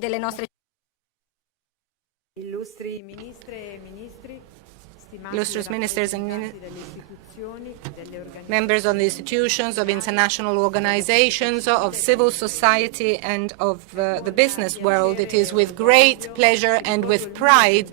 delle nostre illustri ministre e ministri, illustrious ministers and members of the institutions, of international organizations, of civil society and of the business world. It is with great pleasure and with pride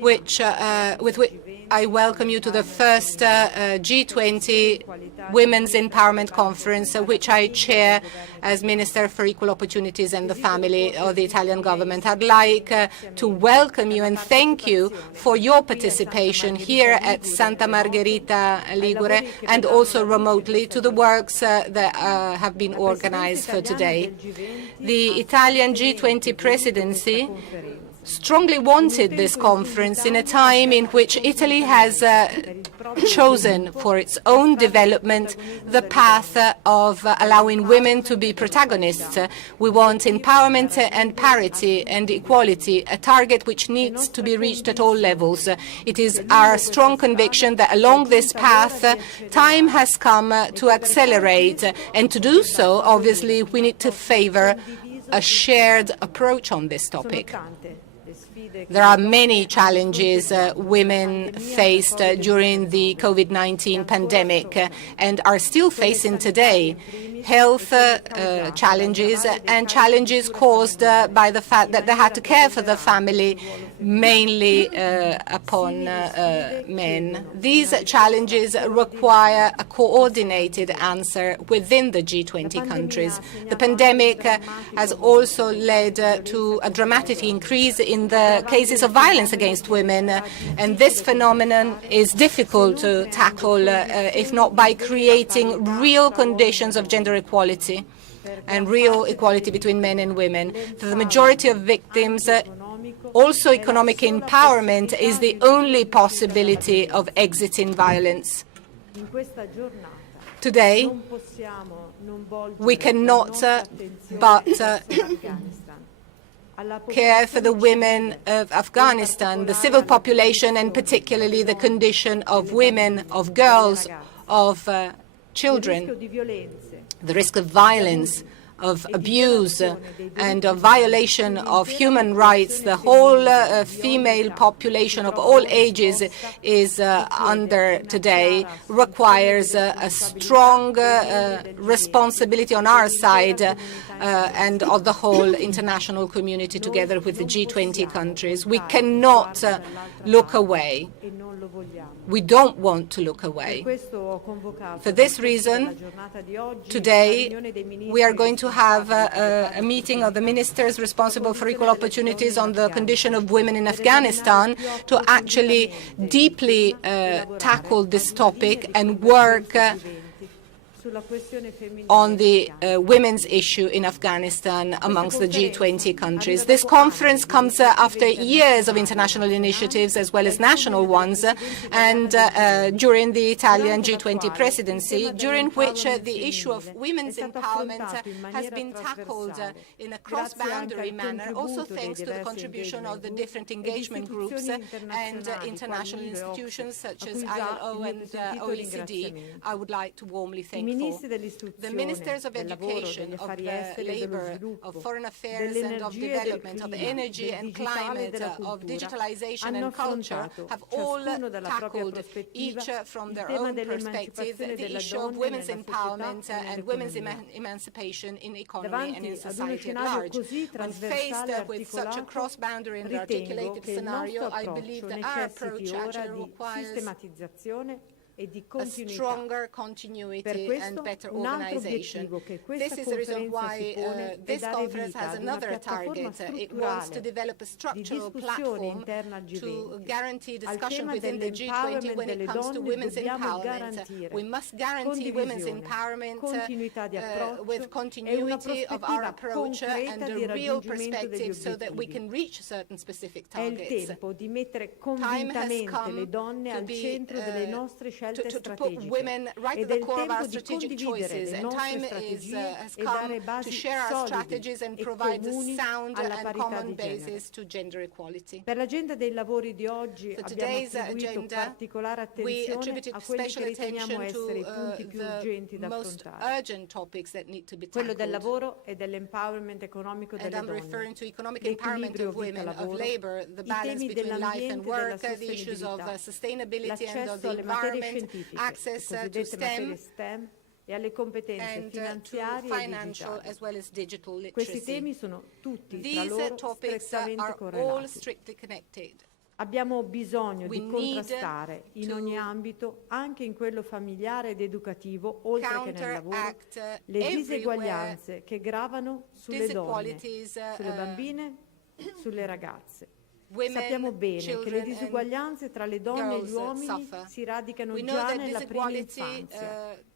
with which I welcome you to the first G20 Women's Empowerment Conference, which I chair as Minister for Equal Opportunities and the Family of the Italian government. I'd like to welcome you and thank you for your participation here at Santa Margherita, Ligure, and also remotely to the works that have been organized for today. The Italian G20 presidency strongly wanted this conference in a time in which Italy has chosen for its own development the path of allowing women to be protagonists. We want empowerment and parity and equality, a target which needs to be reached at all levels. It is our strong conviction that along this path, time has come to accelerate, and to do so, obviously, we need to favor a shared approach on this topic. There are many challenges women faced during the COVID-19 pandemic and are still facing today. Health challenges and challenges caused by the fact that they had to care for the family, mainly upon men. These challenges require a coordinated answer within the G20 countries. The pandemic has also led to a dramatic increase in the cases of violence against women, and this phenomenon is difficult to tackle if not by creating real conditions of gender equality and real equality between men and women. For the majority of victims, also economic empowerment is the only possibility of exiting violence. Today, we cannot but care for the women of Afghanistan, the civil population, and particularly the condition of women, of girls, of children. The risk of violence, of abuse, and of violation of human rights. The whole female population of all ages is under today, requires a strong responsibility on our side and of the whole international community together with the G20 countries. We cannot look away. We don't want to look away. For this reason, today we are going to have a meeting of the ministers responsible for equal opportunities on the condition of women in Afghanistan to actually deeply tackle this topic and work on the women's issue in Afghanistan amongst the G20 countries. This conference comes after years of international initiatives as well as national ones, and during the Italian G20 presidency, during which the issue of women's empowerment has been tackled in a cross-boundary manner, also thanks to the contribution of the different engagement groups and international institutions such as ILO and OECD. I would like to warmly thank the Ministers of Education, of Labour, of Foreign Affairs and of Development, of Energy and Climate, of Digitalization and Culture have all tackled, each from their own perspective, the issue of women's empowerment and women's emancipation in economy and in society at large. When faced with such a cross-boundary and articulated scenario, I believe that our approach actually requires a stronger continuity and better organization. This is the reason why this conference has another target. It wants to develop a structural platform to guarantee discussion within the G20 when it comes to women's empowerment. We must guarantee women's empowerment with continuity of our approach and a real perspective so that we can reach certain specific targets. Time has come to be scelte put strategiche women right ed at è the il core of our tempo di strategic condividere choices, le and nostre time strategie has e dare come to basi share our solide strategies and e provide a comuni sound alla and parità common di genere. basis to gender equality. Per l'agenda dei lavori di oggi For abbiamo today's attribuito agenda, particolare we attenzione attributed a quelli che special riteniamo attention essere i to punti più the urgenti da most affrontare. urgent topics that need to be Quello del tackled. lavoro e dell'empowerment economico And delle I'm donne, referring to economic empowerment l'equilibrio of women, of vita-lavoro, labor, the i balance temi between life and dell'ambiente e della work, the issues of sostenibilità, sustainability and of l'accesso the alle materie environment, scientifiche, le access to cosiddette materie STEM, STEM e alle competenze and to finanziarie e financial digitali. as well as digital Questi literacy. temi sono tutti tra These loro topics strettamente are all correlati. strictly connected. Abbiamo bisogno We di need contrastare in to ogni ambito, anche in quello familiare ed educativo, oltre che nel lavoro, counteract le everywhere diseguaglianze che gravano sulle donne, disequalities, sulle bambine, sulle ragazze. women, Sappiamo bene che children, le disuguaglianze tra le donne e gli girls uomini suffer. si radicano We know già that nella prima disequality infanzia.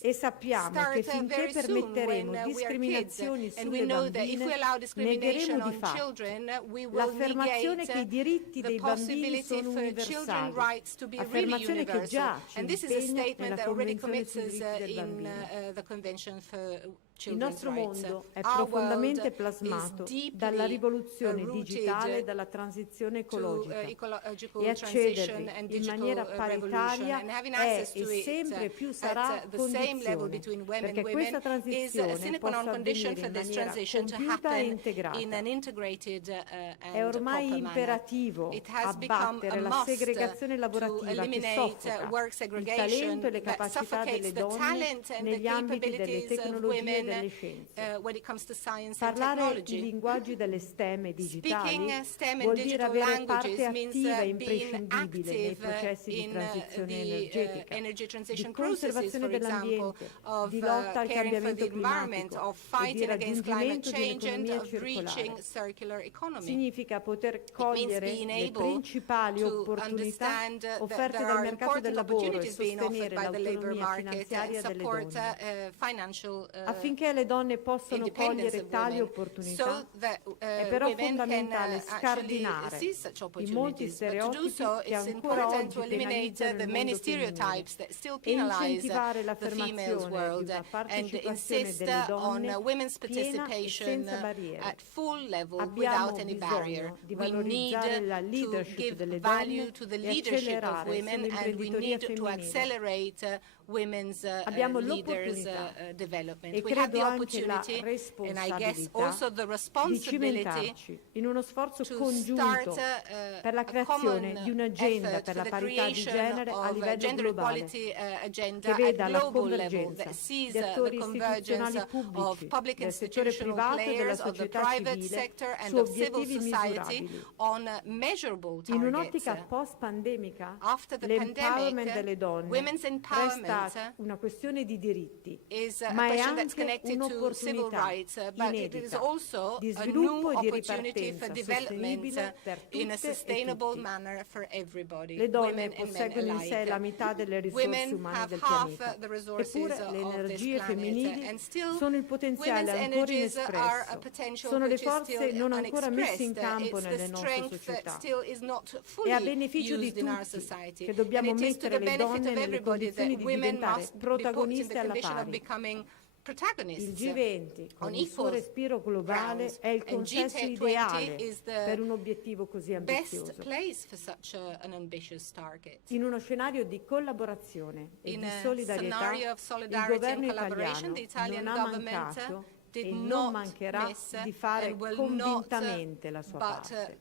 E sappiamo start che finché very soon permetteremo when we are kids, discriminazioni and we sulle know that if we bambine, allow discrimination negheremo di on fatto children, we will l'affermazione che i diritti negate dei the bambini possibility sono for children's universali, rights to be really affermazione che universal. già ci And this is a impegna statement nella that already Convenzione commits sui us diritti del in bambino. the Convention for Il Children's nostro Rights. mondo è Our profondamente world plasmato is deeply dalla rivoluzione rooted digitale e dalla transizione to ecologica ecological e transition accedervi and in digital maniera revolution, paritaria and having è access e to it sempre più sarà at the same level condizione between women perché and questa women is a transizione sine qua non possa condition avvenire for in this maniera transition to compiuta e happen integrata. in an integrated È and ormai proper manner. imperativo It has become abbattere a la must segregazione to lavorativa che eliminate soffoca work il segregation talento e le that capacità suffocates delle the donne talent and the negli ambiti delle capabilities of tecnologie e women delle scienze. when it comes to science and Parlare i technology. linguaggi delle STEM e digitali Speaking STEM and vuol dire digital avere languages parte means attiva e being imprescindibile nei active processi di in transizione the energetica, energy di transition processes, conservazione for example, dell'ambiente, of di lotta al caring for the cambiamento environment, climatico of e di fighting against climate raggiungimento di change, and un'economia of reaching circolare. circular economy. Significa poter It means cogliere being le able principali to opportunità understand that offerte there dal are mercato del important lavoro e opportunities being offered sostenere by the labor l'autonomia market and finanziaria delle support donne. financial Affinché le donne possano independence cogliere of tali women, opportunità, so that è però women can fondamentale actually scardinare seize such i molti opportunities. But to do stereotipi so, che it's ancora important to oggi eliminate penalizzano the il many mondo femminile stereotypes that still e penalize incentivare the females l'affermazione di world una and partecipazione insist delle on donne women's piena e participation senza barriere. at full level Abbiamo without any barrier. bisogno di We need valorizzare la to leadership give delle value donne to the e leadership of accelerare women, and we sull'imprenditoria need to femminile. accelerate women's Abbiamo leaders' l'opportunità development. e We have credo the anche la opportunity, and I guess responsabilità also the di responsibility cimentarci in uno sforzo to congiunto start per la a creazione common di un'agenda effort per for la the parità di creation genere a of livello gender globale, equality agenda che at veda la global level convergenza that sees di the attori istituzionali convergence of pubblici, public del settore institutional privato e della players, of the società private civile sector and su of civil obiettivi society misurabili. on measurable In targets. un'ottica post-pandemica, After the l'empowerment pandemic, delle donne women's empowerment resta una questione di diritti, is a ma è question that's anche connected to civil un'opportunità rights, but it is inedita also di a new sviluppo e di opportunity for ripartenza development sostenibile per in a tutte e sustainable tutti. manner for everybody, Le donne women and men posseggono in sé alike. la metà delle risorse Women umane have del half pianeta. the resources Eppure le of this energie planet, femminili and still sono il potenziale women's ancora energies are a inespresso, potential sono le which is forze still non ancora messe in unexpressed. campo It's the nelle nostre strength that società. still is not È fully a beneficio di used in our tutti society. che dobbiamo And it is to mettere the le benefit donne of nelle everybody condizioni that di women diventare must be put in protagoniste the alla condition of pari. becoming Il protagonists G20, con on il suo equal respiro globale, grounds. è il And consesso G20 ideale is per the un obiettivo così best ambizioso. place for such an ambitious target. In uno scenario di collaborazione e In di a solidarietà, scenario of il solidarity governo and collaboration, italiano the Italian non ha government mancato did e non not mancherà miss di fare and will convintamente la sua not parte.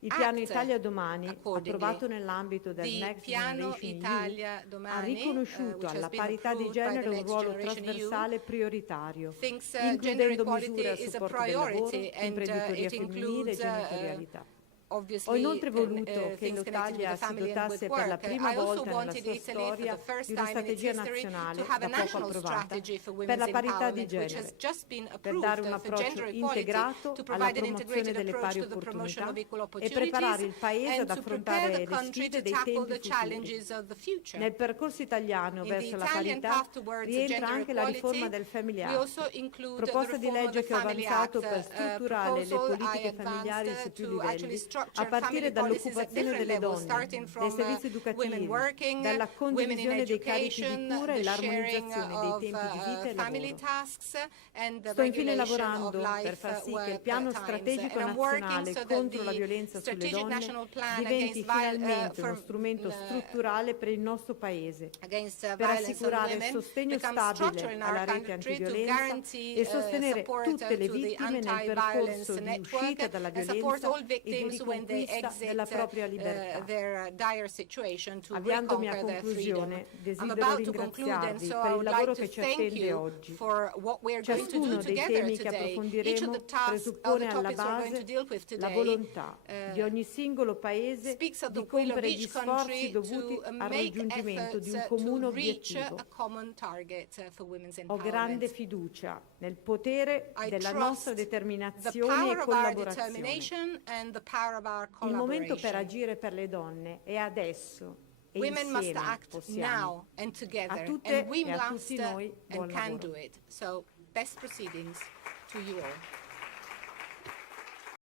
Il piano act Italia Domani, accordingly. approvato nell'ambito del The Next piano Generation Italia EU, Domani, ha riconosciuto which has alla been parità di approved by genere the un Next ruolo Generation trasversale e prioritario, thinks gender includendo equality misure a is a supporto del lavoro, priority, and imprenditoria it femminile e includes genitorialità. Ho obviously inoltre voluto che things connected with l'Italia the si family and dotasse with per la work. prima I also volta nella wanted sua Italy for storia the first di una time in its strategia history nazionale to have a da poco national approvata strategy for per women's la parità di empowerment, which has genere, just been per approved dare un for approccio gender equality, integrato to alla provide an promozione integrated delle approach pari to the promotion opportunità of equal e preparare il opportunities Paese ad and to prepare affrontare the le country sfide to dei tackle tempi the futuri. challenges of the future. Nel percorso italiano In the verso la Italian parità path towards rientra gender anche la riforma equality, del Family we also Act, include the proposta di reform of legge the che ho Family avanzato Act per strutturare le proposal I politiche familiari su advanced più to actually livelli a partire dall'occupazione delle donne, dai servizi educativi, dalla condivisione dei carichi di cura e l'armonizzazione dei tempi di vita e lavoro. Sto infine lavorando per far sì che il piano strategico nazionale contro la violenza sulle donne diventi finalmente uno strumento strutturale per il nostro Paese, per assicurare il sostegno stabile alla rete antiviolenza e sostenere tutte le vittime nel percorso di uscita dalla violenza e di riconquista della propria libertà. Avviandomi a conclusione, desidero ringraziarvi per il lavoro che ci attende oggi. Ciascuno dei temi che approfondiremo presuppone alla base la volontà di ogni singolo Paese di compiere gli sforzi dovuti al raggiungimento di un comune obiettivo. Ho grande fiducia nel potere della nostra determinazione e collaborazione. Il momento per agire per le donne è adesso e insieme possiamo. A tutte e a tutti noi buon lavoro. So best proceedings to you all.